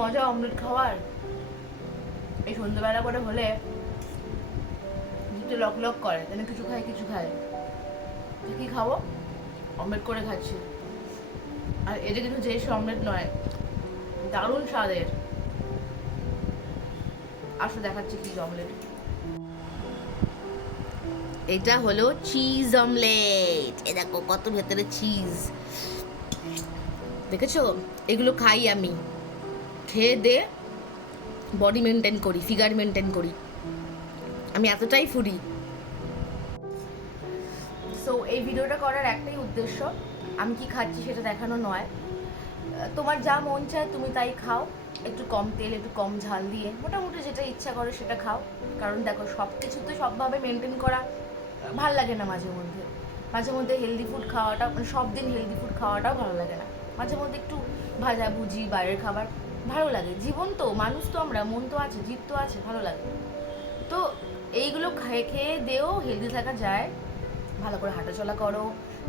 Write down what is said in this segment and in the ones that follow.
মজা অমলেট খাওয়ার। এই সন্ধ্যেবেলা করে হলে জিভটা লক লক করে, যেন কিছু খাই কিছু খাই। কি খাবো? অমলেট করে খাচ্ছি। আর এটা কিন্তু যে সে অমলেট নয়, দারুণ স্বাদের। আসলে দেখাচ্ছি কি অমলেট। এটা হলো চিজ অমলেট। এ দেখো কত ভেতরে চিজ, দেখেছো? এগুলো খাই আমি, খেয়ে দে বডি মেনটেন করি, ফিগার মেনটেন করি, আমি এতটাই ফুডি। সো এই ভিডিওটা করার একটাই উদ্দেশ্য, আমি কি খাচ্ছি সেটা দেখানো নয়। তোমার যা মন চায় তুমি তাই খাও, একটু কম তেল একটু কম ঝাল দিয়ে মোটামুটি যেটা ইচ্ছা করে সেটা খাও। কারণ দেখো সব কিছু তো সবভাবে মেনটেন করা ভাল লাগে না। মাঝে মধ্যে মাঝে মধ্যে হেলদি ফুড খাওয়াটা, মানে সব দিন হেলদি ফুড খাওয়াটাও ভালো লাগে না। মাঝে মধ্যে একটু ভাজাভুজি বাইরের খাবার ভালো লাগে। জীবন তো, মানুষ তো আমরা, মন তো আছে, জিভ তো আছে, ভালো লাগে। তো এইগুলো খেয়ে খেয়ে দিয়েও হেলদি থাকা যায়। ভালো করে হাঁটাচলা করো,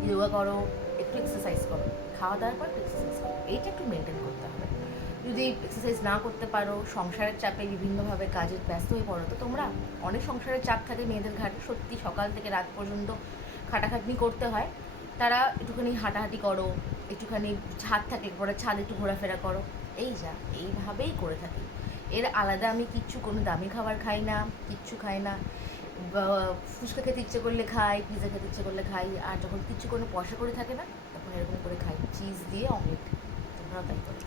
যোগা করো, একটু এক্সারসাইজ করো, খাওয়া দাওয়ার পর একটু এক্সারসাইজ করো, এইটা একটু মেনটেন করতে হবে। যদি এক্সারসাইজ না করতে পারো, সংসারের চাপে বিভিন্নভাবে কাজের ব্যস্ত হয়ে পড়ো, তো তোমরা অনেক সংসারের চাপ থাকে মেয়েদের ঘাটে, সত্যি সকাল থেকে রাত পর্যন্ত খাটাখাটনি করতে হয়। তারা একটুখানি হাঁটাহাঁটি করো, একটুখানি ছাদ থাকে পরে ছাদ একটু ঘোরাফেরা করো, এই যা এইভাবেই করে থাকি। এর আলাদা আমি কিচ্ছু কোনো দামি খাবার খাই না, কিচ্ছু খাই না। ফুচকা খেতে ইচ্ছে করলে খাই, পিৎজা খেতে ইচ্ছে করলে খাই, আর যখন কিছু কোনো পয়সা করে থাকে না তখন এরকম করে খাই চিজ দিয়ে অমলেট। তোমরাও তাই করো।